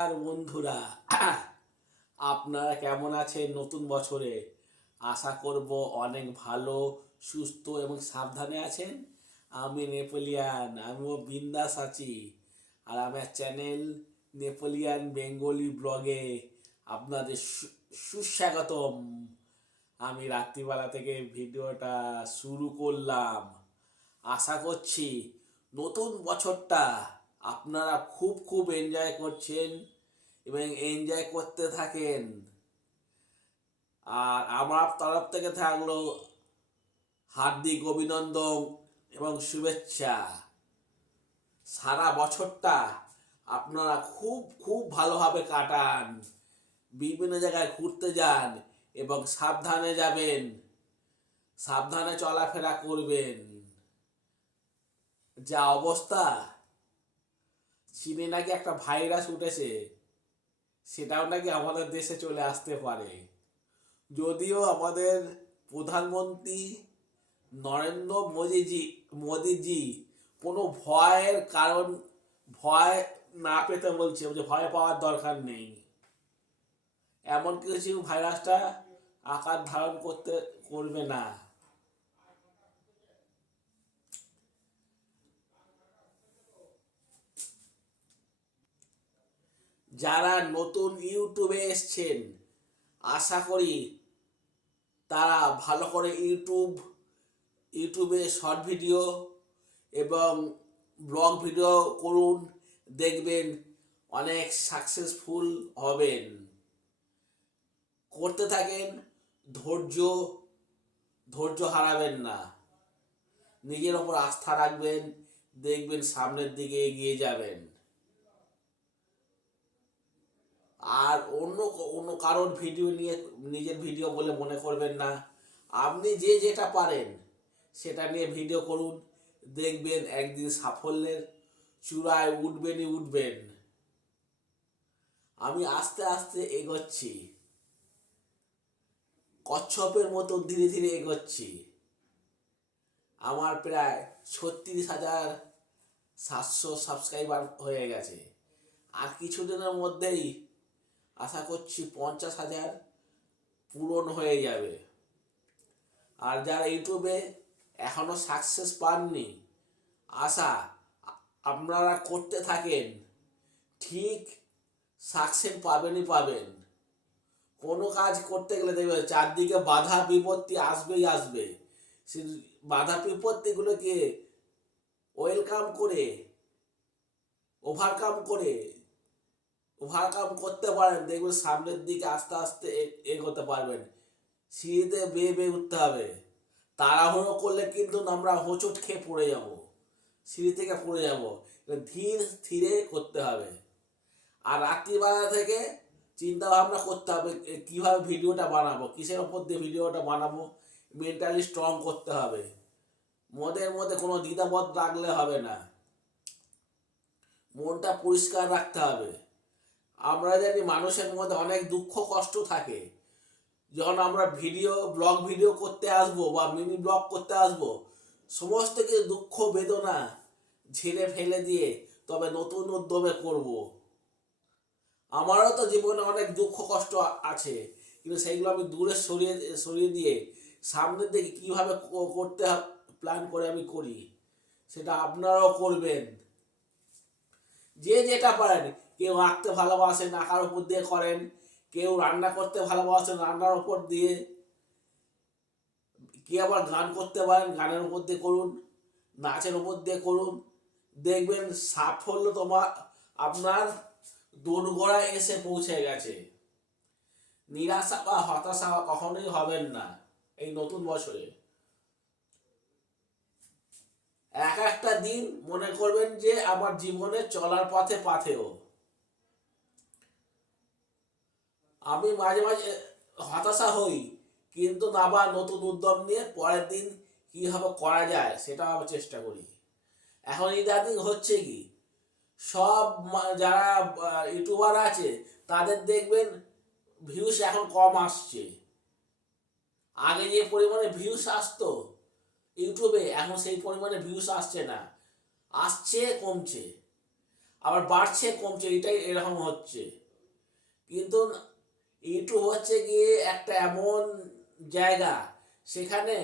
আর বন্ধুরা। আপনারা কেমন আছেন নতুন বছরে? আশা করব অনেক ভালো, সুস্থ এবং সাবধানে আছেন। আমি নেপোলিয়ান, আমিও বিন্দাস আছি। আর আমার চ্যানেল নেপোলিয়ান বেঙ্গলি ব্লগে আপনাদের সুস্বাগতম। আমি রাত্রিবেলা থেকে ভিডিওটা শুরু করলাম। আশা করছি নতুন বছরটা আপনারা খুব খুব এনজয় করছেন এবং এনজয় করতে থাকেন। আর আমার তরফ থেকে থাকল হার্দিক অভিনন্দন এবং শুভেচ্ছা। সারা বছরটা আপনারা খুব খুব ভালোভাবে কাটান, বিভিন্ন জায়গায় ঘুরতে যান এবং সাবধানে যাবেন, সাবধানে চলাফেরা করবেন। যা অবস্থা। চীনে নাকি একটা ভাইরাস উঠেছে, সেটাও নাকি আমাদের দেশে চলে আসতে পারে। যদিও আমাদের প্রধানমন্ত্রী নরেন্দ্র মোদিজি মোদিজি কোনো ভয়ের কারণ, ভয় না পেতে বলছে, যে ভয় পাওয়ার দরকার নেই। এমন কিছু ভাইরাসটা আকার ধারণ করতে, করবে না। যারা নতুন ইউটিউবে এসছেন, আশা করি তারা ভালো করে ইউটিউব, ইউটিউবে শর্ট ভিডিও এবং ব্লগ ভিডিও করুন, দেখবেন অনেক সাকসেসফুল হবেন। করতে থাকেন, ধৈর্য ধৈর্য হারাবেন না। নিজের ওপর আস্থা রাখবেন, দেখবেন সামনের দিকে এগিয়ে যাবেন। আর অন্য অন্য কারোর ভিডিও নিয়ে নিজের ভিডিও বলে মনে করবেন না। আপনি যে যেটা পারেন, সেটা নিয়ে ভিডিও করুন। দেখবেন একদিন সাফল্যের চূড়ায় উঠবেনই উঠবেন। আমি আস্তে আস্তে এগোচ্ছি। কচ্ছপের মতো ধীরে ধীরে এগোচ্ছি। আমার প্রায় ছত্রিশ হাজার সাতশো সাবস্ক্রাইবার হয়ে গেছে। আর কিছুদিনের মধ্যেই আশা করছি পঞ্চাশ হাজার পূরণ হয়ে যাবে। আর যারা ইউটিউবে এখনও সাকসেস পাননি, আশা আপনারা করতে থাকেন, ঠিক সাকসেস পাবেনই পাবেন। কোনো কাজ করতে গেলে দেখবেন চারদিকে বাধা বিপত্তি আসবেই আসবে। সে বাধা বিপত্তিগুলোকে ওয়েলকাম করে ওভারকাম করে ওভারকাম করতে পারেন। দেখবেন সামনের দিকে আস্তে আস্তে এগোতে পারবেন। সিঁড়িতে বেয়ে বেয়ে উঠতে হবে। তাড়াহুড়ো করলে কিন্তু আমরা হোঁচট খেয়ে পড়ে যাব। সিঁড়ি থেকে পড়ে যাব। ধীর স্থিরে করতে হবে। আর রাত্রিবেলা থেকে চিন্তা ভাবনা করতে হবে কীভাবে ভিডিওটা বানাবো, কিসের ওপর দিয়ে ভিডিওটা বানাবো মেন্টালি স্ট্রং করতে হবে। মদের মধ্যে কোনো দ্বিধাবোধ রাখলে হবে না। মনটা পরিষ্কার রাখতে হবে। আমরা জানি মানুষের মধ্যে অনেক দুঃখ, কষ্ট থাকে যখন আমরা ভিডিও, ব্লগ ভিডিও করতে আসব বা মিনি ব্লগ করতে আসব, সমস্ত কিছু দুঃখ, বেদনা ঝেড়ে ফেলে দিয়ে তবে নতুন উদ্যমে করব। আমারও তো জীবনে অনেক দুঃখ, কষ্ট আছে, কিন্তু সেইগুলো আমি দূরে সরিয়ে সরিয়ে দিয়ে সামনের দিকে কীভাবে করতে প্ল্যান করে আমি করি, সেটা আপনারাও করবেন যে যেটা পারেন। কেউ আঁকতে ভালোবাসেন আঁকার উপর দিয়ে করেন। কেউ রান্না করতে ভালোবাসেন রান্নার উপর দিয়ে। কে আবার গান করতে পারেন, গানের উপর দিয়ে করুন, নাচের উপর দিয়ে করুন। দেখবেন সাফল্য তোমার, আপনার দোরগোড়ায় এসে পৌঁছে গেছে। নিরাশা বা হতাশা কখনোই হবেন না এই নতুন বছরে। এক একটা দিন মনে করবেন যে আমার জীবনে চলার পথে পাথেও আমি মাঝে মাঝে হতাশা হই, কিন্তু আবার নতুন উদ্যম নিয়ে পরের দিন কীভাবে করা যায় সেটা আবার চেষ্টা করি। এখন ইদানিং হচ্ছে কি, সব যারা ইউটিউবার আছে, তাদের দেখবেন ভিউস এখন কম আসছে। আগে যে পরিমাণে ভিউস আসতো ইউটিউবে এখন সেই পরিমাণে ভিউস আসছে না। আসছে, কমছে। আবার বাড়ছে, কমছে, এটাই এরকম হচ্ছে। কিন্তু ইউটিউব হচ্ছে গিয়ে একটা এমন জায়গা, সেখানে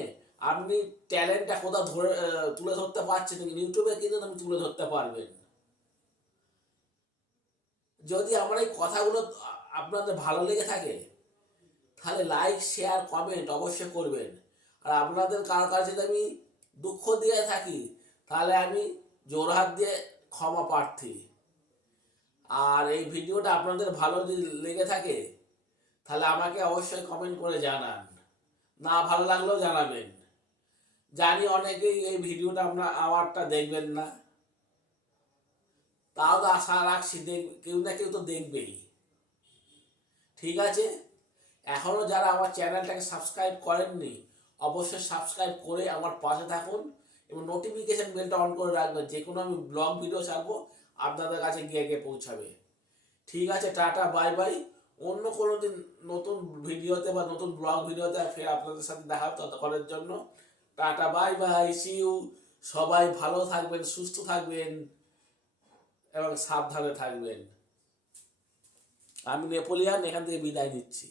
আপনি ট্যালেন্টটা কোথাও ধরে তুলে ধরতে পারছেন ইউটিউবে কিন্তু আপনি তুলে ধরতে পারবেন। যদি আমার এই কথাগুলো আপনাদের ভালো লেগে থাকে, তাহলে লাইক শেয়ার কমেন্ট অবশ্যই করবেন। আর আপনাদের কার কাছে আমি দুঃখ দিয়ে থাকি, তাহলে আমি জোরহাত দিয়ে ক্ষমা প্রার্থী। আর এই ভিডিওটা আপনাদের ভালো যদি লেগে থাকে, তাহলে আমাকে অবশ্যই কমেন্ট করে জানান। না ভালো লাগলেও জানাবেন। জানি অনেকেই এই ভিডিওটা আমরা, আমারটা দেখবেন না। তাও তো আশা রাখছি, দেখ, কেউ না কেউ তো দেখবেই। ঠিক আছে? এখনও যারা আমার চ্যানেলটাকে সাবস্ক্রাইব করেননি অবশ্যই সাবস্ক্রাইব করে আমার পাশে থাকুন এবং নোটিফিকেশন বেলটা অন করে রাখবেন। যে কোনো আমি ব্লগ ভিডিও ছাড়বো, আপনাদের কাছে গিয়ে গিয়ে পৌঁছাবে। ঠিক আছে, টাটা বাই বাই অন্য কোনো দিন নতুন ভিডিওতে বা নতুন ব্লগ ভিডিওতে ফের আপনাদের সাথে দেখা ততক্ষণের জন্য। টাটা বাই বাই সিউ সবাই ভালো থাকবেন, সুস্থ থাকবেন এবং সাবধানে থাকবেন। আমি নেপোলিয়ান, এখান থেকে বিদায় নিচ্ছি।